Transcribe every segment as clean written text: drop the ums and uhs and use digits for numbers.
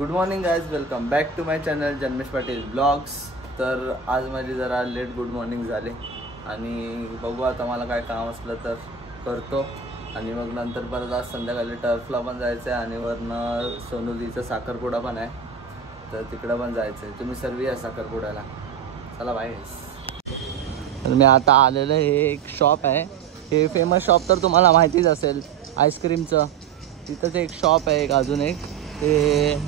Good morning guys, welcome back to my channel Janmesh Patil blogs. तर आज माझी जरा लेट गुड मॉर्निंग झाले आणि बघू आता मला काय काम असलं तर करतो आणि मग नंतर परत आज संध्याकाळी टर्फला पण जायचं आहे आणि वरनं सोनुलीचा साखरपुडा पण आहे तर तिकडं पण जायचं आहे. तुम्ही सर्व या साखरपुड्याला, चला बाय. तर मी आता आलेलं हे एक शॉप आहे, हे फेमस शॉप तर तुम्हाला माहितीच असेल आईस्क्रीमचं. तिथंच एक शॉप आहे एक अजून एक, ते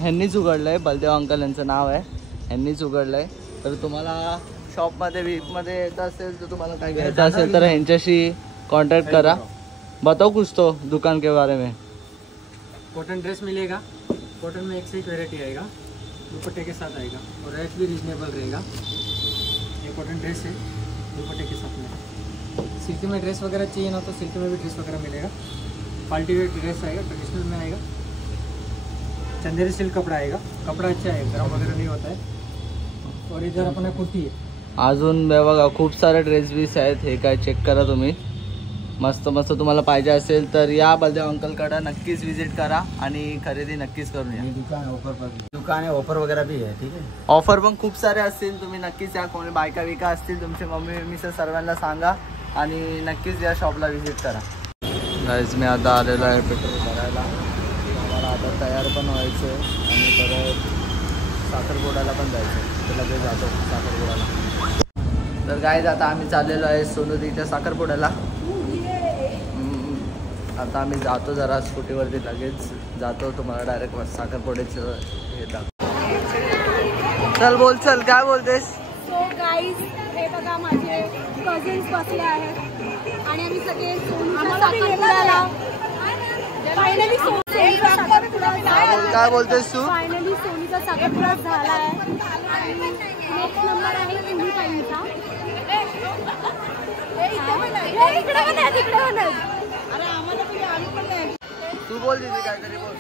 ह्यांनीच उघडलं आहे, बलदेव अंकल यांचं नाव आहे, ह्यांनीच उघडलं आहे. तर तुम्हाला शॉपमध्ये वीकमध्ये यायचं असेल तर तुम्हाला काय घ्यायचं असेल तर ह्यांच्याशी कॉन्टैक्ट करा. बताओ कुछ तो दुकान के बारे में. कॉटन ड्रेस मिलेगा, कॉटन में एक से एक वेराइटी आएगा, दुपट्टे के साथ आएगा और रेट भी रीजनेबल रहेगा. ये कॉटन ड्रेस है दुपट्टे के साथ में. सिल्क में ड्रेस वगैरह चाहिए ना तो सिल्क में भी ड्रेस वगैरह मिलेगा. क्वालिटी का ड्रेस आएगा, ट्रेडिशनल में आएगा. चंदेरी सिल्क कपड़ा आएगा, कपड़ा अच्छा है, गरम वगैरह नहीं होता है. और इधर अपना कुर्ती है. अजून बघा खूप सारे ड्रेस बीस आहेत, हे काय चेक करा तुम्ही. मस्त मस्त तुम्हाला पाहिजे असेल तर या बलदेव अंकलकडे नक्कीच विजिट करा आणि खरेदी नक्कीच करून या. दुकान है, ऑफर वगैरह भी है. ठीक है, ऑफर पण खूप सारे असतील, तुम्ही नक्कीच या. कोणी बायका विका असतील तुमची मम्मी मिसेस सर्वांना सांगा आणि नक्कीच या शॉपला विजिट करा. गाईज मी आता आलेलो आहे पेट्रोल भरायला, मला आता तयार पण व्हायचं आहे आणि परत साखरपुड्याला पण जायचं आहे, तर लगेच जातो साखरपुड्याला. तर गाईज आता आम्ही चाललेलो आहे सोनुलीच्या साखरपुड्याला. आता आम्ही जातो जरा स्कूटीवरती, लगेच जातो, तुम्हाला डायरेक्ट साखरपुड्याचं येतात. चल बोल, चल काय बोलतेस. सो गाईज हे बघा माझे कझन्स बसले आहेत आणि आम्ही सगळे साखरपुड्याला फायनली काय बोलतेस तू. फायनली सोनीचा साखरपुडा झाला आहे आणि नेक्स्ट नंबर आहे तुम्ही ताईंचा. इकडे पण आहे, तिकडे पण आहे. अरे आम्हाला तुम्ही आम्ही पण नाही. तू बोल दीदी काहीतरी बोल.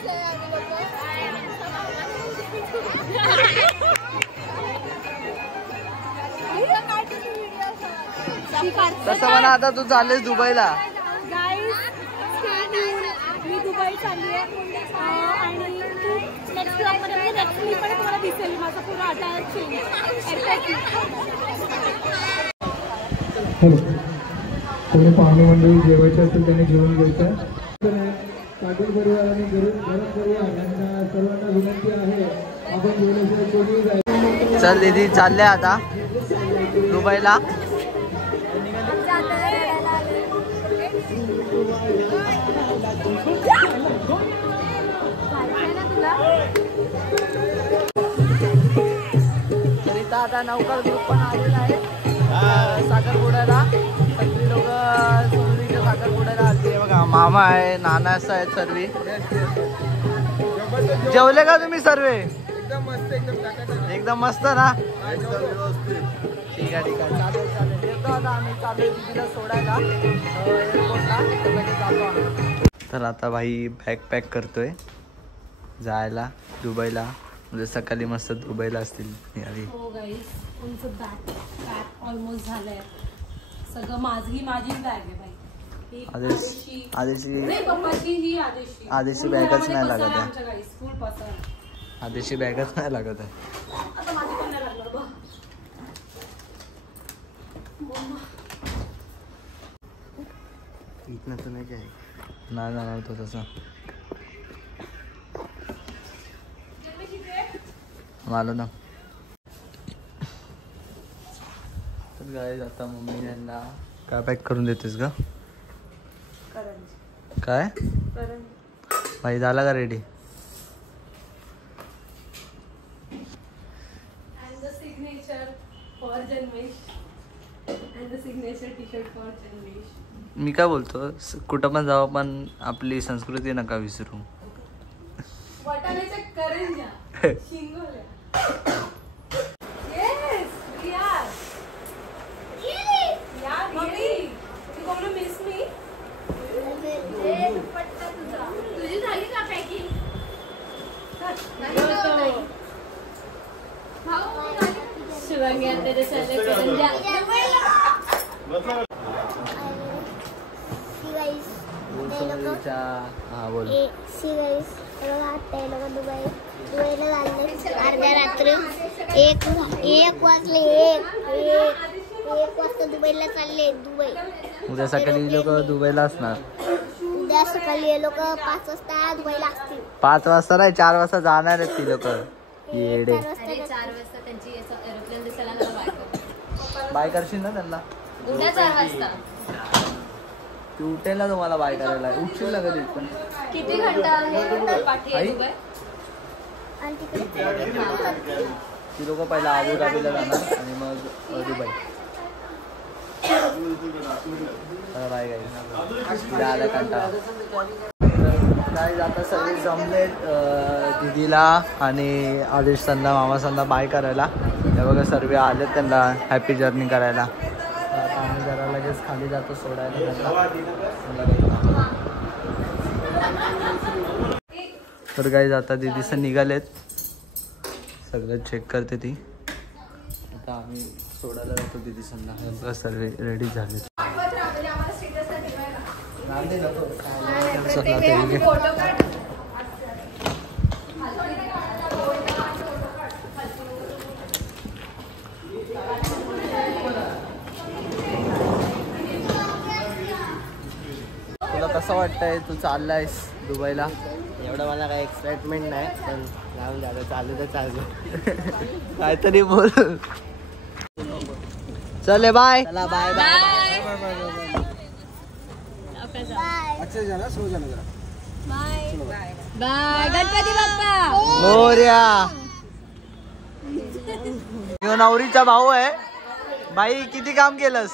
तसं म्हणा आता तू चाललेस दुबईला. मी दुबई चालली आहे आणि नेक्स्ट ब्लॉगमध्ये नेक्स्ट मी पण तुम्हाला दिसेल माझा पूर्ण अटायर चेंज. कोणी पाहुणे मंडळी जेवायचे असेल त्यांनी जेवण घ्यायचं. पाटील परिवाराने गरम करूया, यांना सर्वांना विनंती आहे आपण जेवल्याशिवाय कोणी जायचं. चल दीदी चालले आता दुबईला. तरी आता नौकर ग्रुप पण आलेला आहे साखरपुड्याला. सगळी लोक सोनुलीच्या साखरपुड्याला आली. बघा मामा आहे, नाना असं आहेत सर्व. जेवले का तुम्ही सर्व. एकदम मस्त ना. ठीक आहे ठीक आहे, चालेल चालेल. येतो आता आम्ही, चालू दीदीला सोडायला एअरपोर्टला, जातो आम्ही. तर आता भाई बॅग पॅक करतोय जायला दुबईला, म्हणजे सकाळी मस्त दुबईला असतील निघाली. हो गाईस, तुमचं बॅग पॅक ऑलमोस्ट झालंय सगळं. माझीच बॅग आहे भाई. आदेशी बॅगच नाही लागत आहे. आदेशी बॅगच नाही लागत आहे. आता माझी पण नाही लागणार बघ. इथनं तर नाही काय नाही जाणार तो तसा. मला ना तर गाईज आता मम्मी यांना काय पॅक करून देतेस का. काय भाई झाला का रेडी. मी काय बोलतो, कुठं पण जाऊ पण आपली संस्कृती नका विसरू. सोनीच्या हा बोल. दुबईला झाले अर्ध्या रात्री एक वाजले एक वाजता दुबईला चालले. उद्या सकाळी लोक दुबईला असणार. उद्या सकाळी हे लोक 5 वाजता दुबईला असतील. 5 वाजता नाही 4 वाजता जाणार आहेत ती लोक. येडे 4 वाजता त्यांची एरोप्लेन दिसायला मला बाय करशील ना त्यांना. उद्या 4 वाजता तू उठेल ना तुम्हाला बाय करायला. उठशील ना कधी पण. किती घंटा पाठी आहे दुबई? आणि तिकडे ती लोक पहिला आबुधाबीला जाणार आणि मग दुबई. बाय गाईस. आला कंटाळा. काय आता सगळे जमले दीदीला आणि आदेश संदा मामा संदा बाय करायला. त्या बघा सर्व आले त्यांना हॅपी जर्नी करायला. आता आम्ही जरा लगेच खाली जातो सोडायला त्यांना. तर गाईज आता दीदीचं निघालेत. सगळं चेक करते ती. आता आम्ही सोडायला जातो दीदी संदा. सर्व रेडी झाले. तुला कसं वाटतंय तू चाललायस दुबईला? एवढं मला काही एक्साइटमेंट नाही, पण जाऊन झालं चालू तर चालू. काहीतरी बोल. चले बाय. चला bye bye. Bye Ganpati Bappa. Morya. ह्यो नवरीचा भाऊ आहे. बाई किती काम केलंस?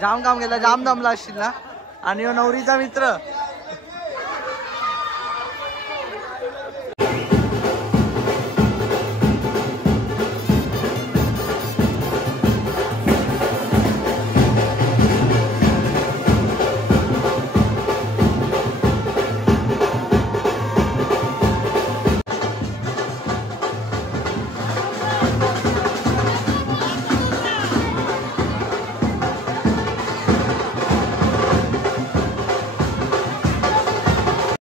जाम काम केलं. जाम दमला असशील ना. आणि ह्यो नवरीचा मित्र.